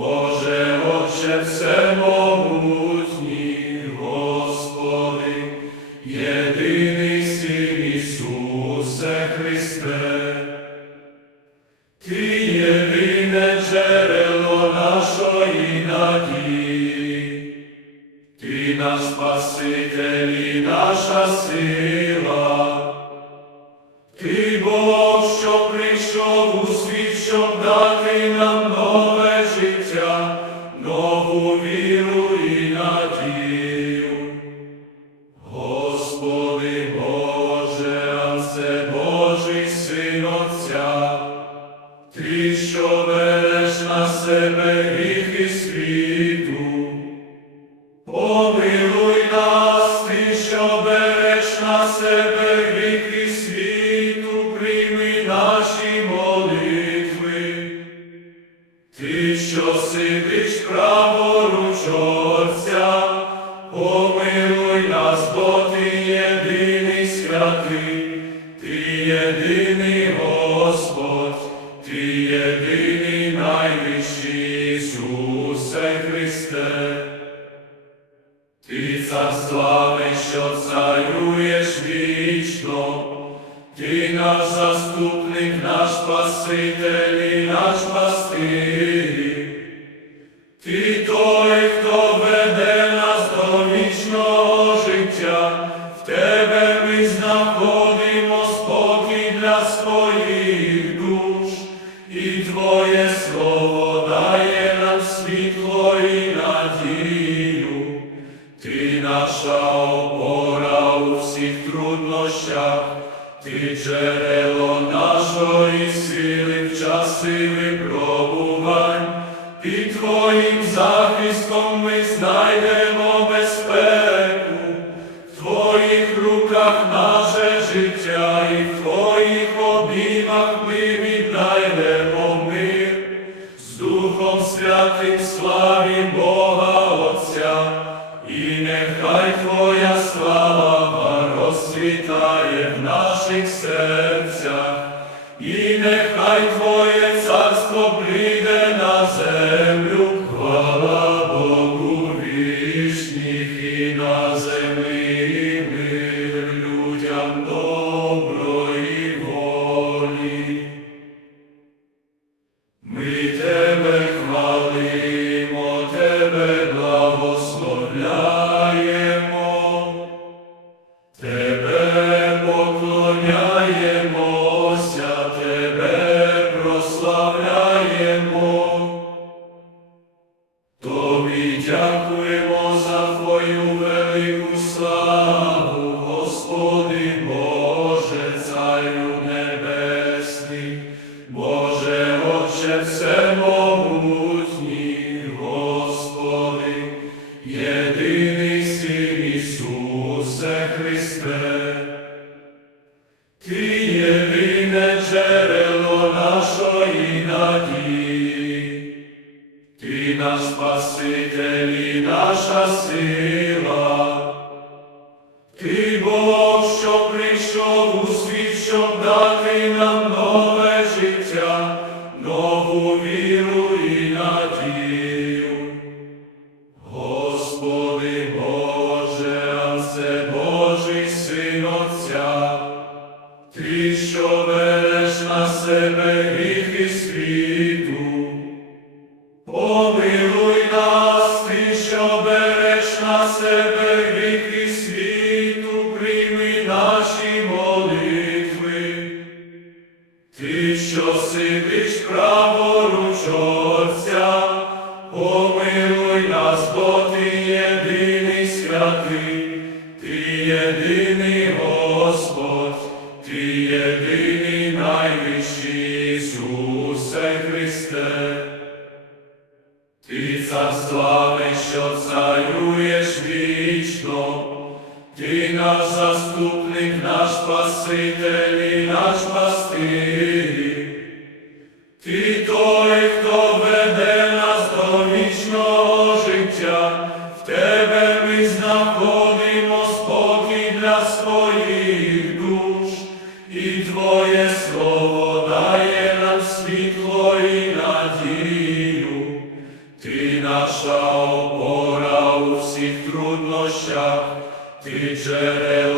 Боже, Отче все. ти що береш на себе. Ти наш заступник, наш Спаситель, і наш Паситель, твоїх руках наше. love. Ти наш Спаситель і наша сила, Ти Бог. дивиш праворуч, і Твоє слово дає нам світло і надію, Ти наша опора у всіх труднощах, Ти джерела.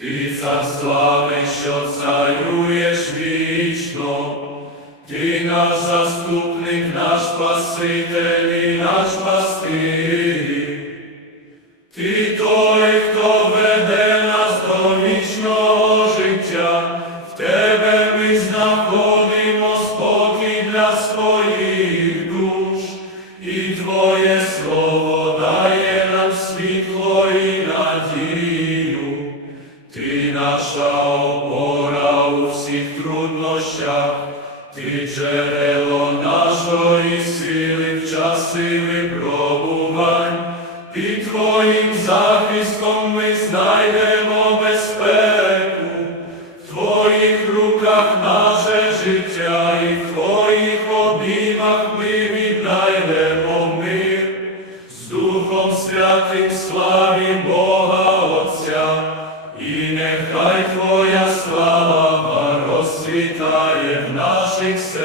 Ти цар слави, що царюєш вічно, ти наш заступник, наш Спаситель і наш пастир. Твоїм захистом ми знайдемо безпеку, в Твоїх руках наше життя і в Твоїх обіймах ми віднайдемо мир, з Духом Святим славі Бога Отця, і нехай Твоя слава розцвітає в наших серцях.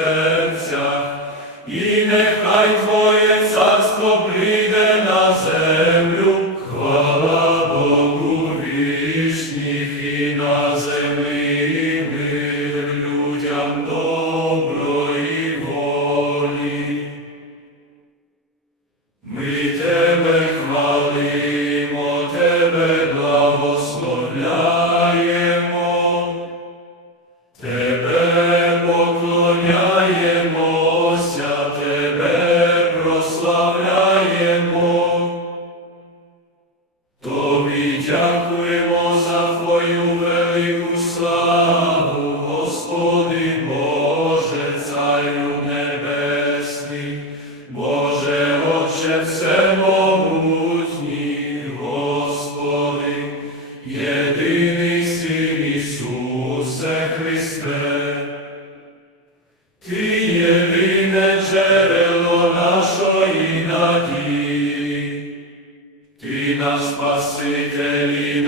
єдине джерело нашої надії, ти наш Спаситель і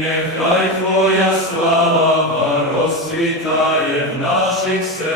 нехай Твоя слава розсвітає в наших серцях.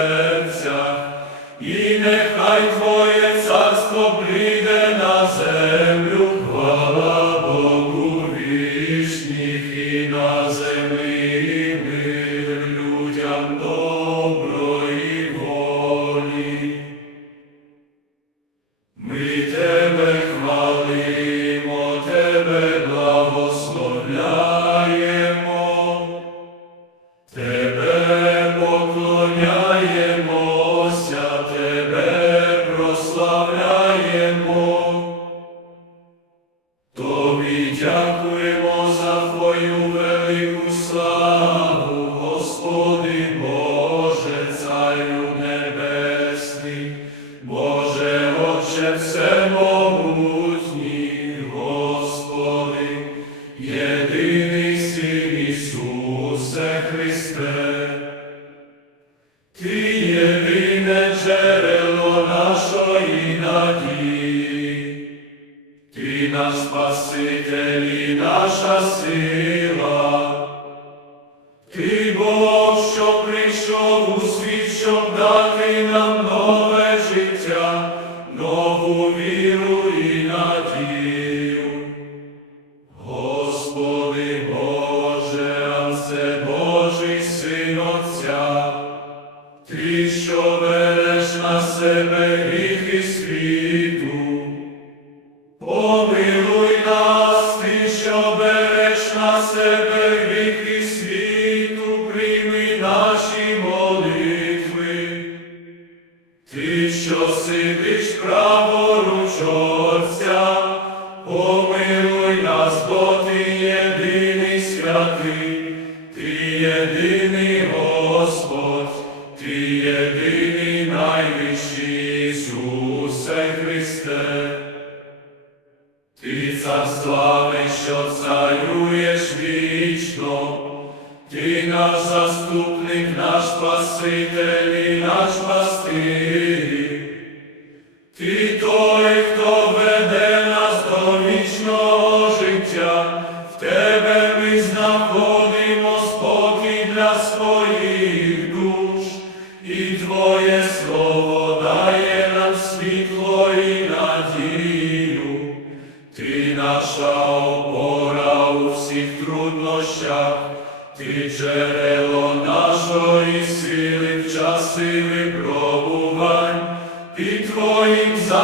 Тобі дякую. до уміла. thy Твої сили в часи випробувань, під Твоїм за.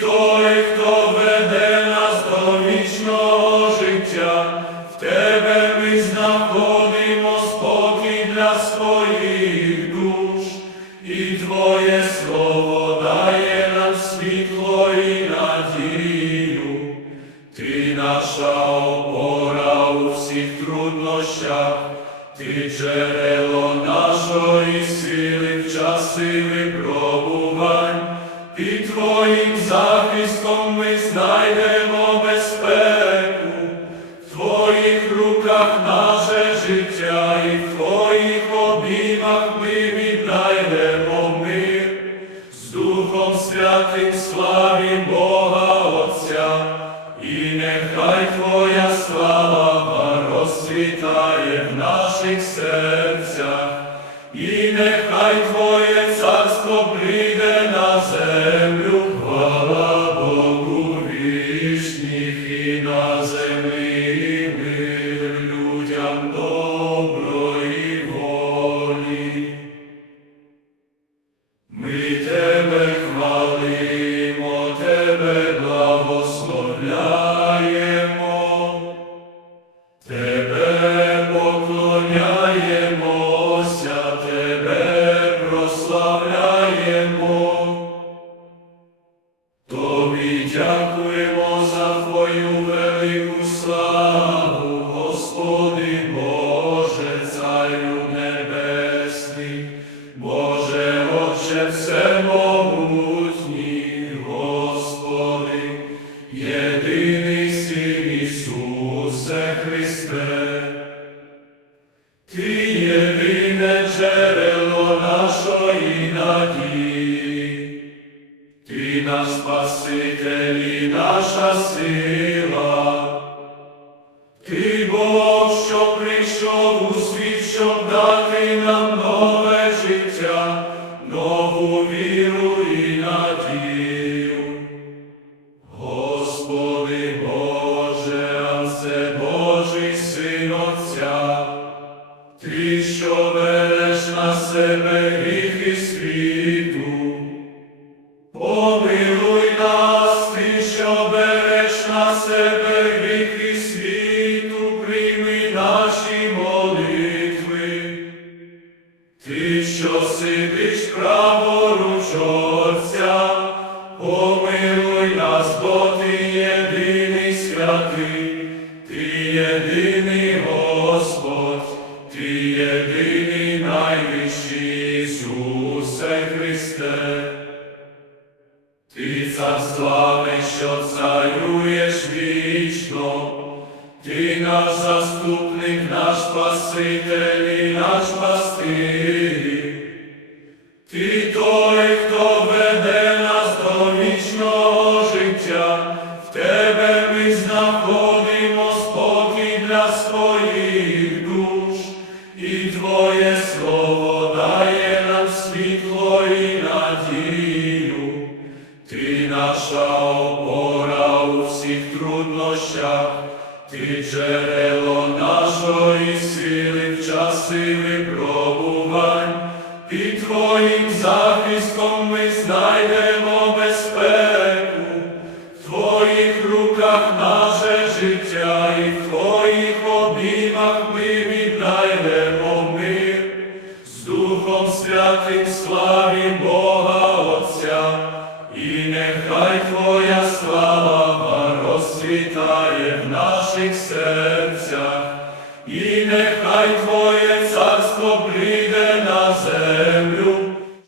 Той, хто святий, ти єдиний наша опора у всіх труднощах, ти джерело нашої сили в часи вибро.